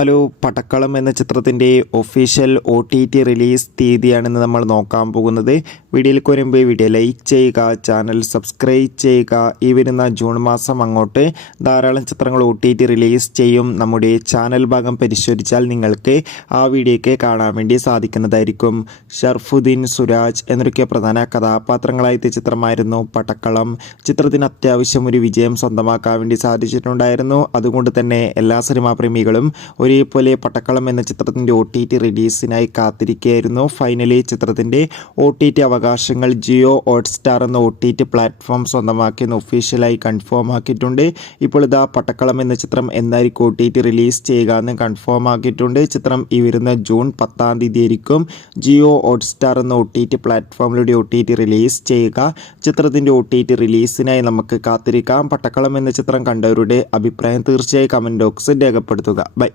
Hello, പടക്കളം എന്ന ചിത്രത്തിൻ്റെ official OTT release തീയതിയാണെന്ന് നമ്മൾ നോക്കാൻ പോകുന്നത്. വീഡിയോയിലേക്ക് വരുമ്പോൾ വീഡിയോ ലൈക്ക് ചെയ്യുക, ചാനൽ സബ്സ്ക്രൈബ് ചെയ്യുക. ഈ വരുന്ന ജൂൺ മാസം അങ്ങോട്ട് ധാരാളം ചിത്രങ്ങൾ OTT റിലീസ് ചെയ്യും. നമ്മുടെ ചാനൽ ഭാഗം പരിശോധിച്ചാൽ നിങ്ങൾക്ക് ആ വീഡിയോയ്ക്ക് കാണാൻ വേണ്ടി സാധിക്കുന്നതായിരിക്കും. ഷർഫുദ്ദീൻ, സുരാജ് എന്നൊക്കെ പ്രധാന കഥാപാത്രങ്ങളായ ചിത്രമായിരുന്നു പടക്കളം. ചിത്രത്തിന് അത്യാവശ്യം ഒരു വിജയം സ്വന്തമാക്കാൻ വേണ്ടി സാധിച്ചിട്ടുണ്ടായിരുന്നു. അതുകൊണ്ട് തന്നെ എല്ലാ സിനിമാ പ്രേമികളും ഒരേപോലെ പടക്കളം എന്ന ചിത്രത്തിൻ്റെ OTT റിലീസിനായി കാത്തിരിക്കുകയായിരുന്നു. ഫൈനലി ചിത്രത്തിൻ്റെ OTT അവകാശങ്ങൾ ജിയോ ഹോട്ട്സ്റ്റാർ എന്ന OTT പ്ലാറ്റ്ഫോം സ്വന്തമാക്കിയെന്ന് ഒഫീഷ്യലായി കൺഫേം ആക്കിയിട്ടുണ്ട്. ഇപ്പോൾ ഇതാ പടക്കളം എന്ന ചിത്രം എന്നായിരിക്കും OTT റിലീസ് ചെയ്യുക എന്ന് കൺഫേം ആക്കിയിട്ടുണ്ട്. ചിത്രം ഈ വരുന്ന ജൂൺ 10 തീയതി ആയിരിക്കും ജിയോ ഹോട്ട്സ്റ്റാർ എന്ന OTT പ്ലാറ്റ്ഫോമിലൂടെ OTT റിലീസ് ചെയ്യുക. ചിത്രത്തിൻ്റെ OTT റിലീസിനായി നമുക്ക് കാത്തിരിക്കാം. പടക്കളം എന്ന ചിത്രം കണ്ടവരുടെ അഭിപ്രായം തീർച്ചയായും കമൻറ്റ് ബോക്സിൽ രേഖപ്പെടുത്തുക. ബൈ.